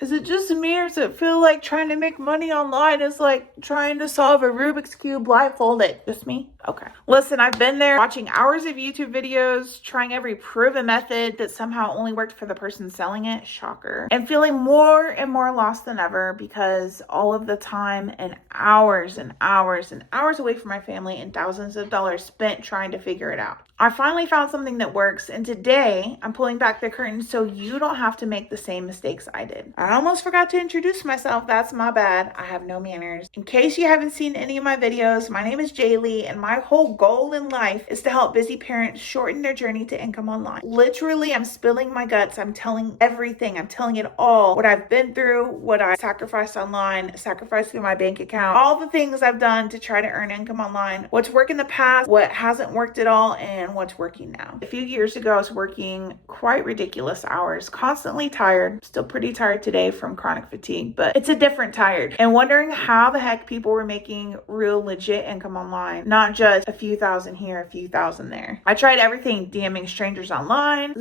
Is it just me, or does it feel like trying to make money online is like trying to solve a Rubik's Cube blindfolded? Just me? Okay. Listen, I've been there watching hours of YouTube videos, trying every proven method that somehow only worked for the person selling it. Shocker. And feeling more and more lost than ever because all of the time and hours and hours and hours away from my family and thousands of dollars spent trying to figure it out. I finally found something that works, and today I'm pulling back the curtain so you don't have to make the same mistakes I did. I almost forgot to introduce myself. That's my bad. I have no manners. In case you haven't seen any of my videos, my name is Jaylee, and my whole goal in life is to help busy parents shorten their journey to income online. Literally, I'm spilling my guts. I'm telling everything. I'm telling it all. What I've been through, what I sacrificed online, sacrificed through my bank account, all the things I've done to try to earn income online, what's worked in the past, what hasn't worked at all, and what's working now. A few years ago, I was working quite ridiculous hours, constantly tired, still pretty tired today from chronic fatigue, but it's a different tired, and wondering how the heck people were making real legit income online, not just a few thousand here, a few thousand there. I tried everything, DMing strangers online,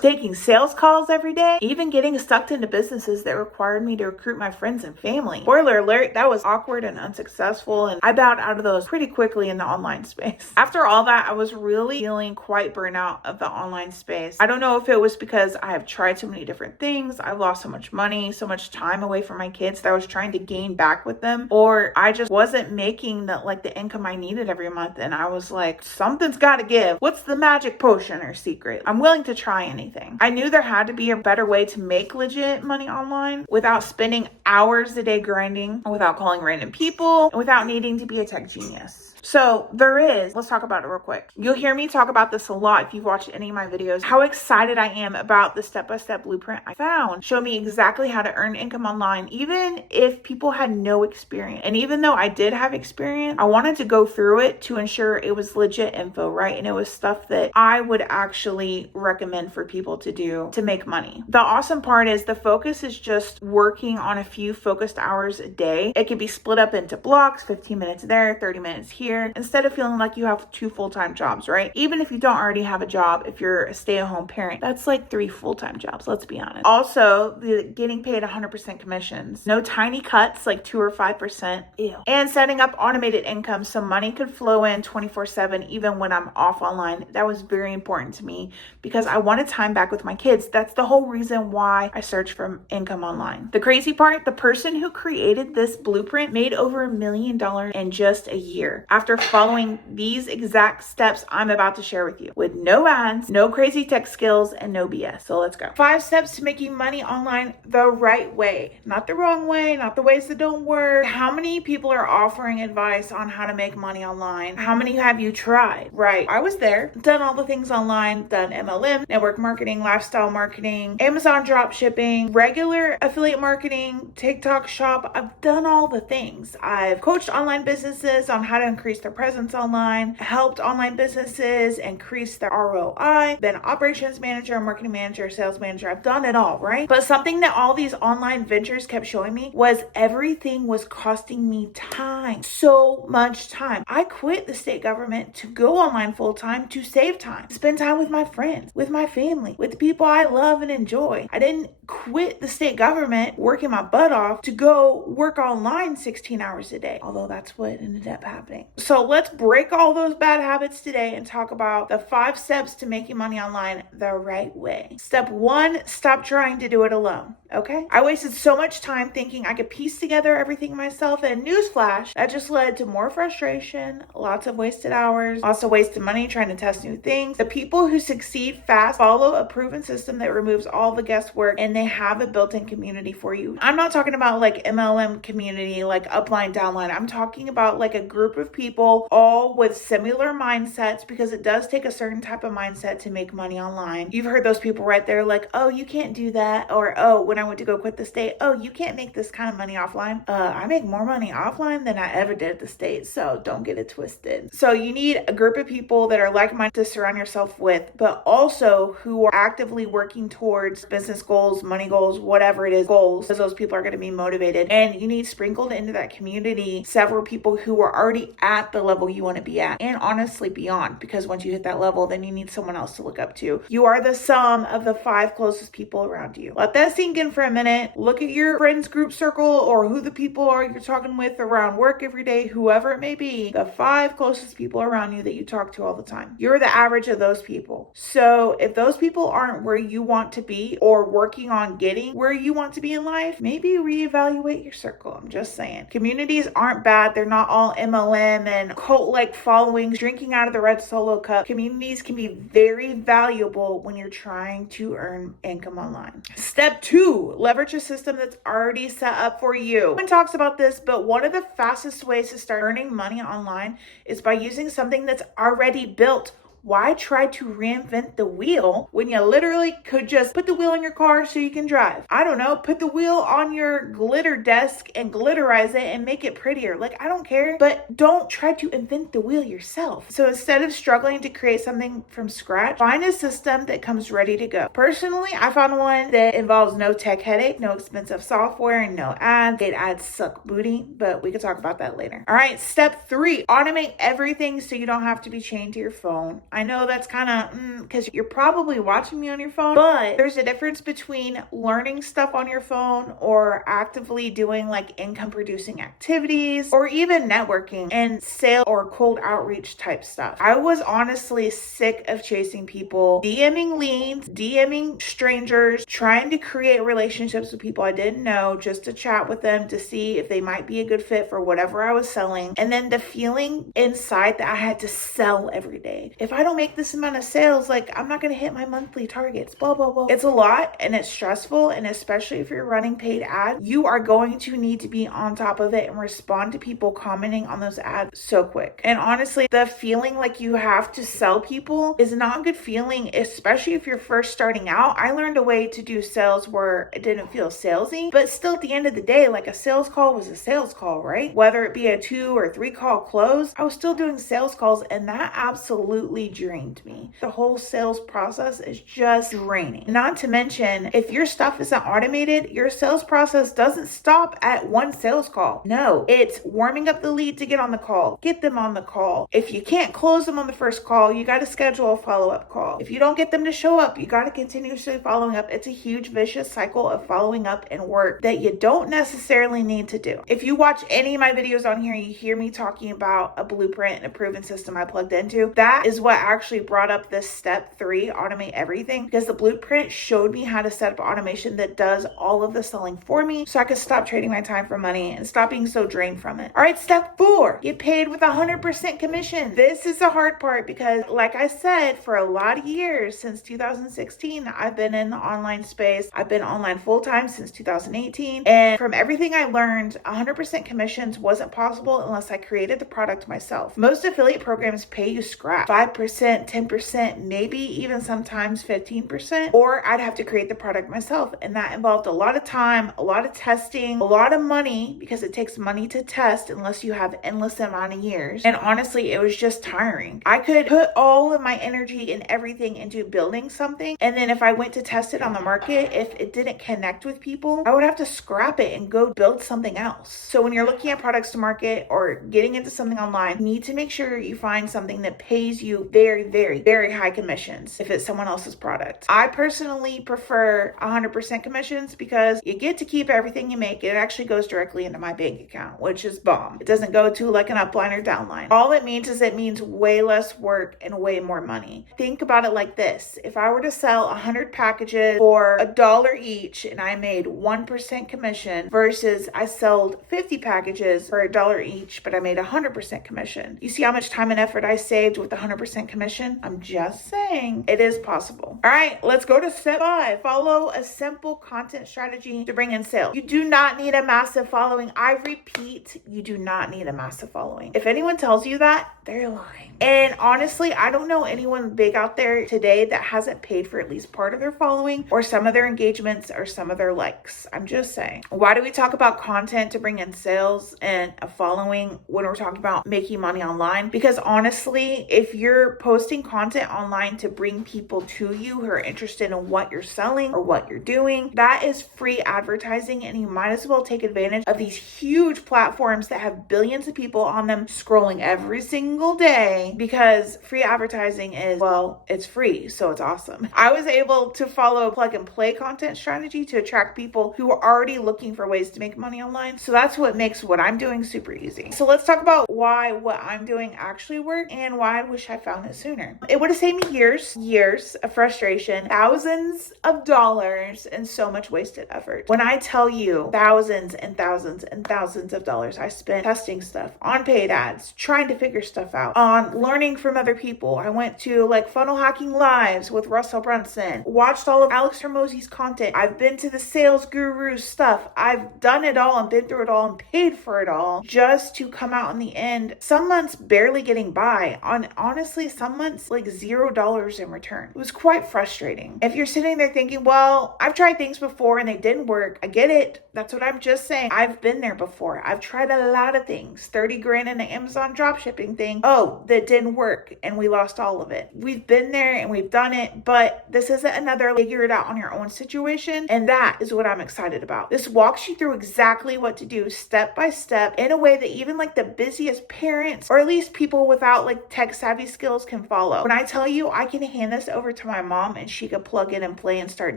taking sales calls every day, even getting sucked into businesses that required me to recruit my friends and family. Spoiler alert, that was awkward and unsuccessful, and I bowed out of those pretty quickly in the online space. After all that, I was really feeling quite burnout of the online space. I don't know if it was because I have tried so many different things, I've lost so much money, so much time away from my kids that I was trying to gain back with them, or I just wasn't making the income I needed every month, and I was like, something's got to give. What's the magic potion or secret? I'm willing to try anything. I knew there had to be a better way to make legit money online without spending hours a day grinding, without calling random people, and without needing to be a tech genius. So there is, let's talk about it real quick. You'll hear me talk about this a lot if you've watched any of my videos, how excited I am about the step-by-step blueprint I found. Show me exactly how to earn income online, even if people had no experience. And even though I did have experience, I wanted to go through it to ensure it was legit info, right? And it was stuff that I would actually recommend for people to do to make money. The awesome part is the focus is just working on a few focused hours a day. It can be split up into blocks, 15 minutes there, 30 minutes here, instead of feeling like you have 2 full-time jobs, right? Even if you don't already have a job, if you're a stay-at-home parent, that's like 3 full-time jobs, let's be honest. Also, the getting paid 100% commissions, no tiny cuts like 2 or 5%, ew. And setting up automated income so money could flow in 24/7 even when I'm off online. That was very important to me because I wanted time back with my kids. That's the whole reason why I searched for income online. The crazy part, the person who created this blueprint made over $1 million in just a year after following these exact steps I'm about to share with you, with no ads, no crazy tech skills, and no BS. So let's go. 5 steps to making money online the right way, not the wrong way, not the ways that don't work. How many people are offering advice on how to make money online? How many have you tried? Right, I was there, done all the things online, done MLM, network marketing, lifestyle marketing, Amazon drop shipping, regular affiliate marketing, TikTok shop. I've done all the things. I've coached online businesses on how to increase their presence online, helped online businesses increase their ROI, been operations manager, marketing manager, sales manager. I've done it all, right? But something that all these online ventures kept showing me was everything was costing me time, so much time. I quit the state government to go online full time to save time, spend time with my friends, with my family, with the people I love and enjoy. I didn't quit the state government working my butt off to go work online 16 hours a day, although that's what ended up happening. So let's break all those bad habits today and talk about the 5 steps to making money online the right way. Step 1, stop trying to do it alone. Okay? I wasted so much time thinking I could piece together everything myself, and newsflash, that just led to more frustration, lots of wasted hours, lots of wasted money trying to test new things. The people who succeed fast follow a proven system that removes all the guesswork, and they have a built-in community for you. I'm not talking about like MLM community, like upline, downline. I'm talking about like a group of people all with similar mindsets, because it does take a certain type of mindset to make money online. You've heard those people right there like, oh, you can't do that. Or, oh, when I went to go quit the state, oh, you can't make this kind of money offline. I make more money offline than I ever did at the state, so don't get it twisted. So you need a group of people that are like-minded to surround yourself with, but also who are actively working towards business goals, money goals, whatever it is, goals, because those people are going to be motivated. And you need sprinkled into that community several people who are already at at the level you want to be at, and honestly beyond, because once you hit that level, then you need someone else to look up to. You are the sum of the 5 closest people around you. Let that sink in for a minute. Look at your friends group circle, or who the people are you're talking with around work every day, whoever it may be, the 5 closest people around you that you talk to all the time. You're the average of those people. So if those people aren't where you want to be or working on getting where you want to be in life, maybe reevaluate your circle. I'm just saying. Communities aren't bad. They're not all MLM and cult-like followings drinking out of the red Solo cup. Communities can be very valuable when you're trying to earn income online. Step 2, leverage a system that's already set up for you. No one talks about this, but one of the fastest ways to start earning money online is by using something that's already built. Why try to reinvent the wheel when you literally could just put the wheel in your car so you can drive? I don't know, put the wheel on your glitter desk and glitterize it and make it prettier. Like, I don't care, but don't try to invent the wheel yourself. So instead of struggling to create something from scratch, find a system that comes ready to go. Personally, I found one that involves no tech headache, no expensive software, and no ads. It ads suck booty, but we could talk about that later. All right, step 3, automate everything so you don't have to be chained to your phone. I know that's kind of, because you're probably watching me on your phone, but there's a difference between learning stuff on your phone or actively doing like income producing activities or even networking and sale or cold outreach type stuff. I was honestly sick of chasing people, DMing leads, DMing strangers, trying to create relationships with people I didn't know just to chat with them to see if they might be a good fit for whatever I was selling. And then the feeling inside that I had to sell every day. If I don't make this amount of sales, like, I'm not going to hit my monthly targets, blah, blah, blah. It's a lot and it's stressful. And especially if you're running paid ads, you are going to need to be on top of it and respond to people commenting on those ads so quick. And honestly, the feeling like you have to sell people is not a good feeling, especially if you're first starting out. I learned a way to do sales where it didn't feel salesy, but still at the end of the day, like, a sales call was a sales call, right? Whether it be a 2 or 3 call close, I was still doing sales calls, and that absolutely drained me. The whole sales process is just draining. Not to mention, if your stuff isn't automated, your sales process doesn't stop at one sales call. No, it's warming up the lead to get on the call, get them on the call. If you can't close them on the first call, you got to schedule a follow-up call. If you don't get them to show up, you got to continuously following up. It's a huge vicious cycle of following up and work that you don't necessarily need to do. If you watch any of my videos on here, you hear me talking about a blueprint and a proven system I plugged into. That is what actually brought up this step 3, automate everything, because the blueprint showed me how to set up automation that does all of the selling for me so I could stop trading my time for money and stop being so drained from it. All right, step 4, get paid with 100% commission. This is the hard part because, like I said, for a lot of years, since 2016, I've been in the online space. I've been online full-time since 2018. And from everything I learned, 100% commissions wasn't possible unless I created the product myself. Most affiliate programs pay you scrap, 5%, 10%, maybe even sometimes 15%, or I'd have to create the product myself. And that involved a lot of time, a lot of testing, a lot of money, because it takes money to test unless you have endless amount of years. And honestly, it was just tiring. I could put all of my energy and everything into building something, and then if I went to test it on the market, if it didn't connect with people, I would have to scrap it and go build something else. So when you're looking at products to market or getting into something online, you need to make sure you find something that pays you very, very, very high commissions if it's someone else's product. I personally prefer 100% commissions because you get to keep everything you make. It actually goes directly into my bank account, which is bomb. It doesn't go to like an upline or downline. All it means is it means way less work and way more money. Think about it like this. If I were to sell 100 packages for $1 each and I made 1% commission versus I sold 50 packages for $1 each, but I made 100% commission. You see how much time and effort I saved with 100% commission? I'm just saying it is possible. All right, let's go to step 5. Follow a simple content strategy to bring in sales. You do not need a massive following. I repeat, you do not need a massive following. If anyone tells you that, they're lying. And honestly, I don't know anyone big out there today that hasn't paid for at least part of their following or some of their engagements or some of their likes. I'm just saying. Why do we talk about content to bring in sales and a following when we're talking about making money online? Because honestly, if you're you're posting content online to bring people to you who are interested in what you're selling or what you're doing, that is free advertising, and you might as well take advantage of these huge platforms that have billions of people on them scrolling every single day, because free advertising is, well, it's free, so it's awesome. I was able to follow a plug and play content strategy to attract people who are already looking for ways to make money online. So that's what makes what I'm doing super easy. So let's talk about why what I'm doing actually worked and why I wish I found it sooner. It would have saved me years of frustration, thousands of dollars, and so much wasted effort. When I tell you thousands and thousands and thousands of dollars I spent testing stuff on paid ads, trying to figure stuff out, on learning from other people. I went to like funnel hacking lives with Russell Brunson, watched all of Alex Hormozi's content. I've been to the sales guru stuff. I've done it all and been through it all and paid for it all just to come out in the end, some months barely getting by, on honestly some months like $0 in return. It was quite frustrating. If you're sitting there thinking, well, I've tried things before and they didn't work, I get it. That's what I'm just saying. I've been there before. I've tried a lot of things. 30 grand in the Amazon dropshipping thing. Oh, that didn't work and we lost all of it. We've been there and we've done it, but this isn't another figure it out on your own situation. And that is what I'm excited about. This walks you through exactly what to do step by step in a way that even like the busiest parents, or at least people without like tech savvy skills, can follow. When I tell you I can hand this over to my mom and she could plug in and play and start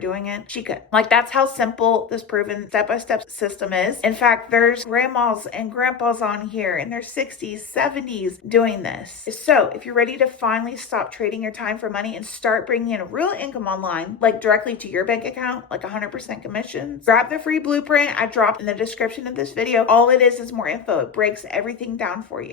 doing it, she could. Like, that's how simple this proven step-by-step system is. In fact, there's grandmas and grandpas on here in their 60s, 70s doing this. So if you're ready to finally stop trading your time for money and start bringing in real income online, like directly to your bank account, like 100% commissions, grab the free blueprint I dropped in the description of this video. All it is more info. It breaks everything down for you.